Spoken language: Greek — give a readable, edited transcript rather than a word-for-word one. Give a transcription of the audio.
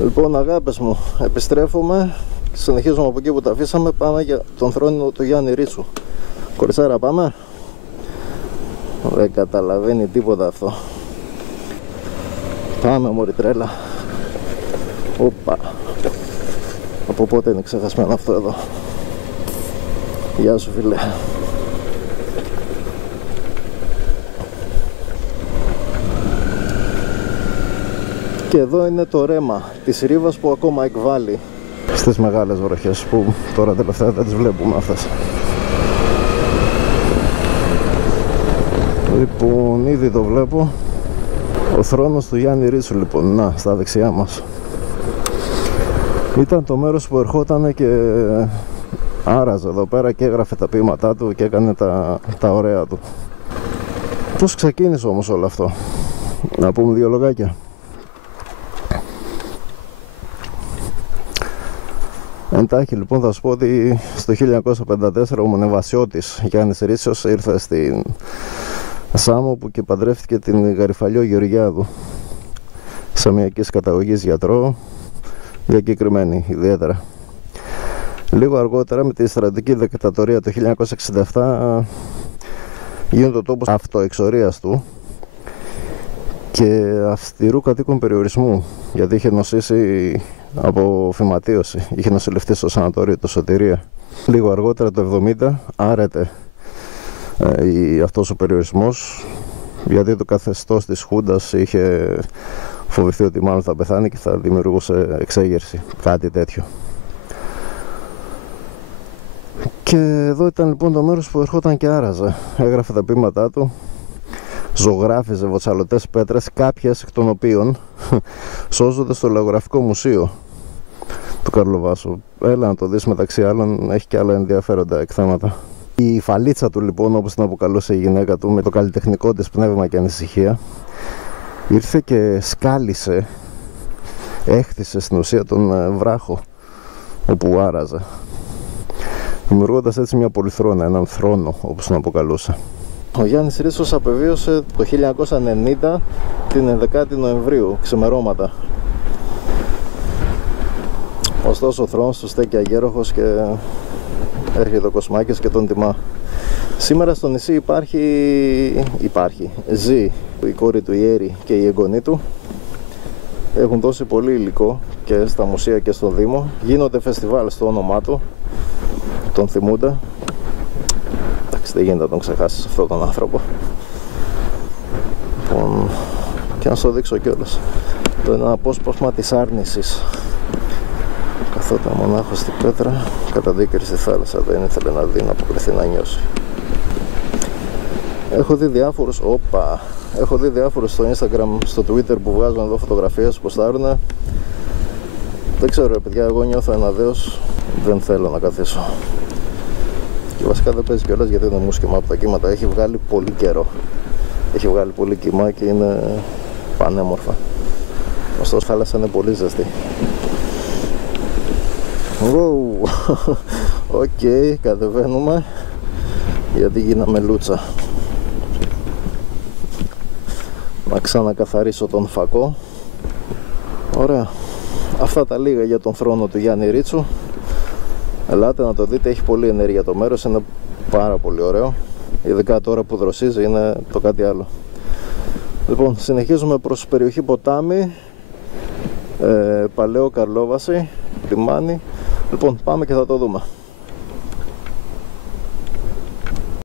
Λοιπόν, αγάπες μου, επιστρέφουμε. Συνεχίζουμε από εκεί που τα αφήσαμε. Πάμε για τον θρόνο του Γιάννη Ρίτσου. Κοριτσάρα, πάμε. Δεν καταλαβαίνει τίποτα αυτό. Πάμε, μωρή τρέλα. Οπα. Από πότε είναι ξεχασμένο αυτό εδώ. Γεια σου, φίλε. Και εδώ είναι το ρέμα της Ρίβας που ακόμα εκβάλλει στις μεγάλες βροχές που τώρα τελευταία δεν τις βλέπουμε αυτές. Λοιπόν, ήδη το βλέπω. Ο θρόνος του Γιάννη Ρίτσου, λοιπόν, να, στα δεξιά μας. Ήταν το μέρος που ερχόταν και άραζε εδώ πέρα και έγραφε τα ποίηματά του και έκανε τα ωραία του. Πώς ξεκίνησε όμως όλο αυτό? Να πούμε δύο λογάκια. Εντάχει, λοιπόν, θα σου πω ότι στο 1954 ο μονεβασιώτης Γιάννης Ρίτσος ήρθε στην Σάμο που και παντρεύτηκε την Γαριφαλιό Γεωργιάδου, σαμιακής καταγωγής γιατρό, διακεκριμένη ιδιαίτερα. Λίγο αργότερα, με τη στρατιωτική δικτατορία το 1967, γίνεται ο τόπος αυτοεξορίας του και αυστηρού κατοίκων περιορισμού, γιατί είχε νοσήσει από φυματίωση, είχε νοσηλευτεί στο σανατόριο το Σωτηρία. Λίγο αργότερα, το 70, άρεται αυτός ο περιορισμός, γιατί το καθεστώς της Χούντας είχε φοβηθεί ότι μάλλον θα πεθάνει και θα δημιουργούσε εξέγερση, κάτι τέτοιο. Και εδώ ήταν, λοιπόν, το μέρος που ερχόταν και άραζε. Έγραφε τα ποίηματά του, ζωγράφιζε βοτσαλωτές πέτρες, κάποιες εκ των οποίων σώζονται στο Λαογραφικό Μουσείο του Καρλοβάσου. Έλα να το δεις, μεταξύ άλλων έχει και άλλα ενδιαφέροντα εκθέματα. Η φαλίτσα του, λοιπόν, όπως την αποκαλούσε η γυναίκα του, με το καλλιτεχνικό της πνεύμα και ανησυχία, ήρθε και σκάλισε, έχτισε στην ουσία τον βράχο όπου άραζε, δημιουργώντας έτσι μια πολυθρόνα, έναν θρόνο όπως τον αποκαλούσε. Ο Γιάννης Ρίτσος απεβίωσε το 1990 την 11η Νοεμβρίου, ξημερώματα. Ωστόσο ο θρόνος του στέκει αγέροχος και έρχεται ο Κοσμάκης και τον τιμά. Σήμερα στο νησί ζει η κόρη του Ιέρη και η εγγονή του. Έχουν δώσει πολύ υλικό και στα μουσεία και στον Δήμο. Γίνονται φεστιβάλ στο όνομά του. Τον θυμούνται. Εντάξει, δεν γίνεται να τον ξεχάσεις αυτόν τον άνθρωπο. Λοιπόν, και να σου το δείξω κιόλας. Το είναι ένα απόσπασμα της άρνησης. Καθόταν μονάχος στην πέτρα, καταδίκρυσε στη θάλασσα, δεν ήθελε να δει, να αποκριθεί, να νιώσει. Έχω δει διάφορους στο Instagram, στο Twitter που βγάζουν εδώ φωτογραφίες, που ποστάρουνε. Δεν ξέρω, παιδιά, εγώ νιώθω ένα δέος, δεν θέλω να καθίσω. Και βασικά δεν παίζει κιόλας, γιατί είναι μουσκεμα από τα κύματα, έχει βγάλει πολύ καιρό. Έχει βγάλει πολύ κύμα και είναι πανέμορφα. Ωστόσο η θάλασσα είναι πολύ ζεστή. Οκ, κατεβαίνουμε, γιατί γίναμε λούτσα. Να ξανακαθαρίσω τον φακό. Ωραία. Αυτά τα λίγα για τον θρόνο του Γιάννη Ρίτσου. Ελάτε να το δείτε, έχει πολύ ενέργεια το μέρος, είναι πάρα πολύ ωραίο. Ειδικά τώρα που δροσίζει είναι το κάτι άλλο. Λοιπόν, συνεχίζουμε προς περιοχή Ποτάμι, Παλαιό Καρλόβαση, λιμάνι. Λοιπόν, πάμε και θα το δούμε.